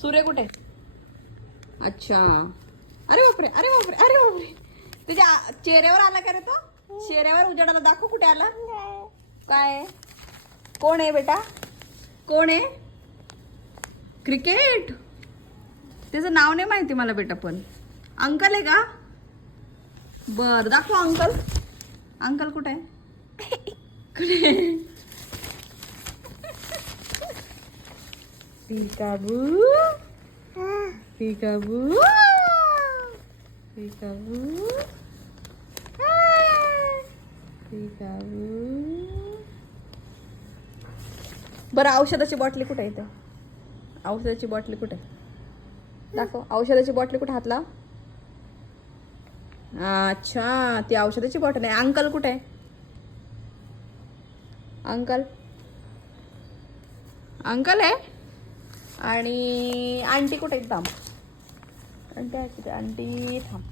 सूर्य कुठे? अच्छा, अरे बापरे अरे बापरे अरे बापरे, तुझ्या चेहऱ्यावर आला का रे तो? चेहऱ्यावर उजाडाला दाखव कुठे आला. काय कोण आहे बेटा? कोण आहे? क्रिकेट. त्याचं नाव नाही माहिती मला बेटा, पण अंकल आहे का? बर दाखव अंकल. अंकल कुठे आहे? कुठे? पिकाबू पिकाबू पिकाबू पिकाबू. बरं औषधाची बॉटली कुठे आहे? इथे औषधाची बॉटली कुठे? दाखव औषधाची बॉटली कुठे. हात लाव. अच्छा, ती औषधाची बॉटल आहे. अंकल कुठे आहे? अंकल अंकल आहे. आणि आंटी कुठे? थांब. आंटी आहे कुठे? आंटी थांब.